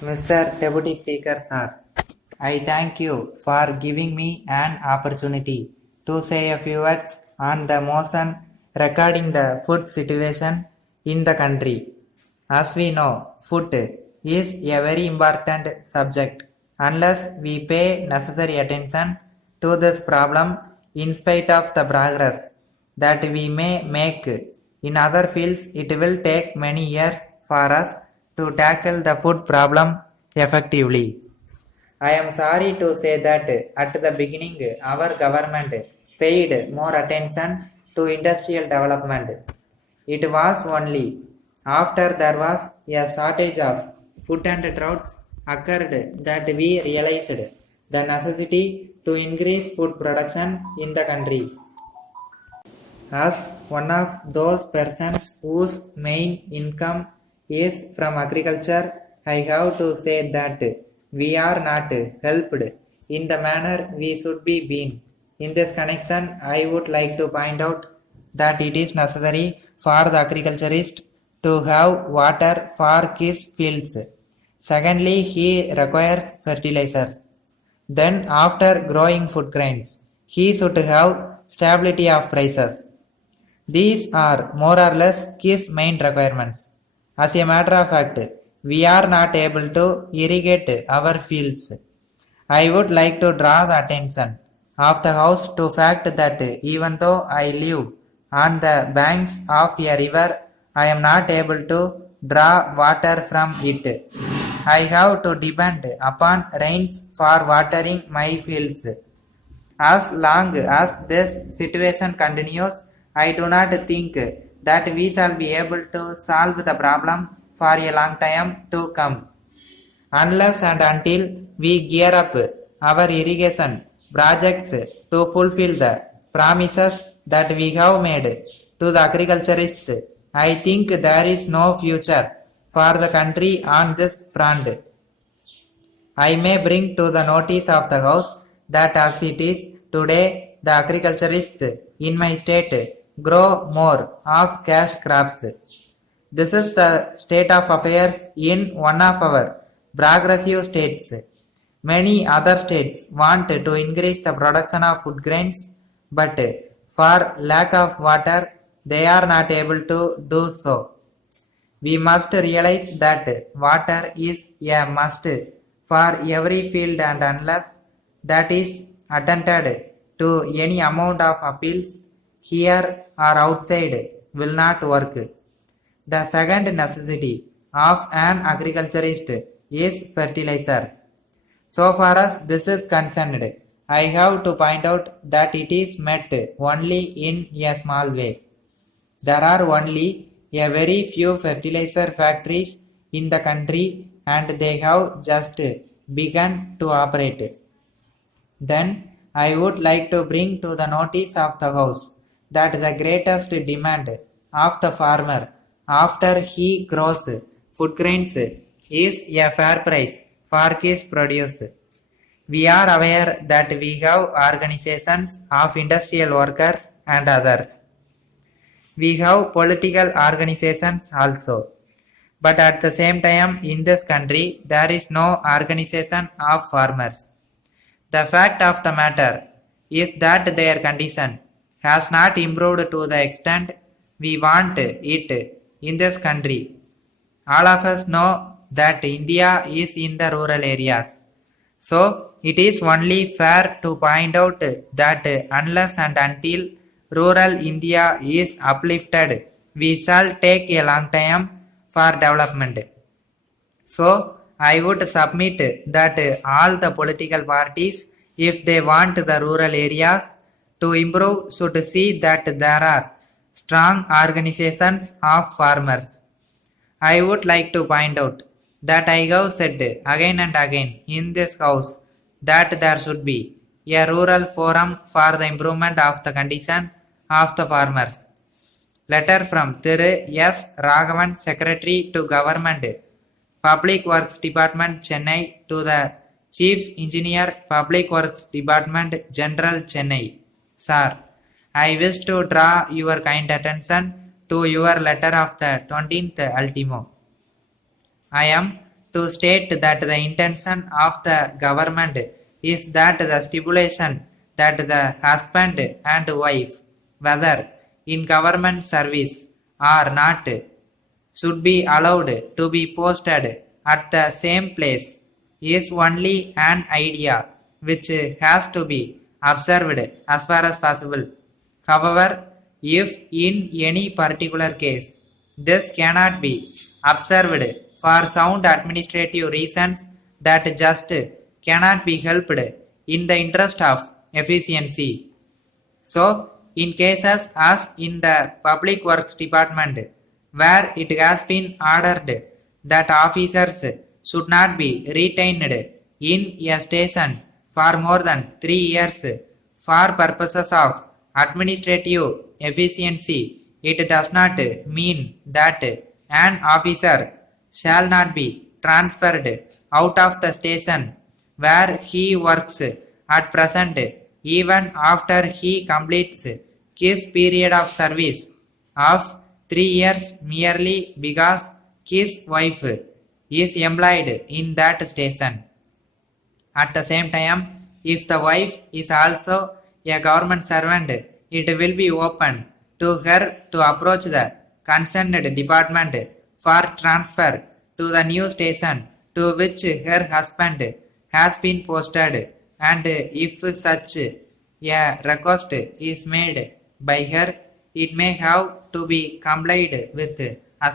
Mr. Deputy Speaker, sir, I thank you for giving me an opportunity to say a few words on the motion regarding the food situation in the country. As we know, food is a very important subject. Unless we pay necessary attention to this problem, in spite of the progress that we may make in other fields, it will take many years for us to tackle the food problem effectively. I am sorry to say that at the beginning our government paid more attention to industrial development. It was only after there was a shortage of food and droughts occurred that we realized the necessity to increase food production in the country. As one of those persons whose main income is from agriculture, I have to say that we are not helped in the manner we should be being. In this connection, I would like to point out that it is necessary for the agriculturist to have water for his fields. Secondly, he requires fertilizers. Then, after growing food grains, he should have stability of prices. These are more or less his main requirements. As a matter of fact, we are not able to irrigate our fields. I would like to draw the attention of the House to fact that even though I live on the banks of a river, I am not able to draw water from it. I have to depend upon rains for watering my fields. As long as this situation continues, I do not think that we shall be able to solve the problem for a long time to come. Unless and until we gear up our irrigation projects to fulfill the promises that we have made to the agriculturists, I think there is no future for the country on this front. I may bring to the notice of the House that as it is today, the agriculturists in my state grow more of cash crops. This is the state of affairs in one of our progressive states. Many other states want to increase the production of food grains, but for lack of water, they are not able to do so. We must realize that water is a must for every field, and unless that is attended to, any amount of appeals here or outside will not work. The second necessity of an agriculturist is fertilizer. So far as this is concerned, I have to point out that it is met only in a small way. There are only a very few fertilizer factories in the country and they have just begun to operate. Then I would like to bring to the notice of the House that the greatest demand of the farmer after he grows food grains is a fair price for his produce. We are aware that we have organizations of industrial workers and others. We have political organizations also. But at the same time, in this country, there is no organization of farmers. The fact of the matter is that their condition has not improved to the extent we want it in this country. All of us know that India is in the rural areas. So, it is only fair to point out that unless and until rural India is uplifted, we shall take a long time for development. So, I would submit that all the political parties, if they want the rural areas to improve, should see that there are strong organizations of farmers. I would like to point out that I have said again and again in this house that there should be a rural forum for the improvement of the condition of the farmers. Letter from Thiru S. Raghavan, Secretary to Government, Public Works Department, Chennai, to the Chief Engineer, Public Works Department, General, Chennai. Sir, I wish to draw your kind attention to your letter of the 20th ultimo. I am to state that the intention of the government is that the stipulation that the husband and wife, whether in government service or not, should be allowed to be posted at the same place is only an idea which has to be observed as far as possible. However, if in any particular case this cannot be observed for sound administrative reasons that just cannot be helped in the interest of efficiency. So, in cases as in the Public Works Department, where it has been ordered that officers should not be retained in a station for more than 3 years for purposes of administrative efficiency, it does not mean that an officer shall not be transferred out of the station where he works at present even after he completes his period of service of 3 years merely because his wife is employed in that station. At the same time, if the wife is also a government servant, it will be open to her to approach the concerned department for transfer to the new station to which her husband has been posted, and if such a request is made by her, it may have to be complied with as